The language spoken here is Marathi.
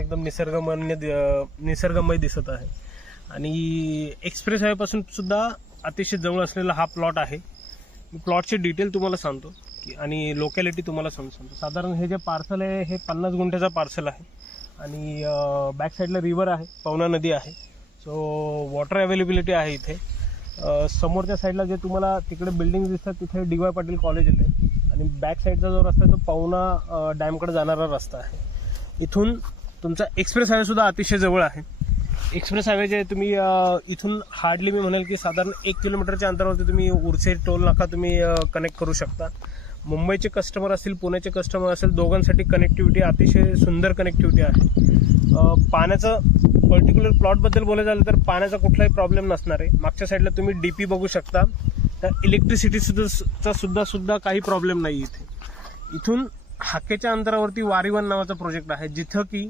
एकदम निसर्गमय दिसत आहे आणि एक्सप्रेस हायवेपासून सुद्धा अतिशय जवळ असलेला हा प्लॉट आहे. मी प्लॉटचे डिटेल तुम्हाला सांगतो आणि लोकॅलिटी तुम्हाला सांगतो. साधारण हे जे पार्सल आहे हे 50 गुंठ्याचा पार्सल आहे आणि बॅक साईडला रिव्हर आहे, पवना नदी आहे. सो वॉटर अवेलेबिलिटी आहे इथे. समोरच्या साईडला जे तुम्हाला तिकडे बिल्डिंग दिसतात तिथे डी वाय पाटील कॉलेज येते आणि बॅक साईडचा जो रस्ता आहे तो पवना डॅमकडे जाणारा रस्ता आहे. इथून तुमचा एक्सप्रेस हायवे सुद्धा अतिशय जवळ आहे. एक्सप्रेस हायवे जे तुम्ही इथून हार्डली मी म्हणेल की साधारण 1 किलोमीटरच्या अंतरावरती तुम्ही उरसे टोल नाका तुम्ही कनेक्ट करू शकता. मुंबईचे कस्टमर असतील, पुण्याचे कस्टमर असेल, दोघांसाठी कनेक्टिव्हिटी अतिशय सुंदर कनेक्टिव्हिटी आहे. पाण्याचं पर्टिक्युलर प्लॉटबद्दल बोलायचं झालं तर पाण्याचा कुठलाही प्रॉब्लेम नसणार आहे. मागच्या साईडला तुम्ही डीपी बघू शकता, तर इलेक्ट्रिसिटी सुद्धा काही प्रॉब्लेम नाही इथे. इथून हाकेच्या अंतरावरती वारीवन नावाचा प्रोजेक्ट आहे जिथं की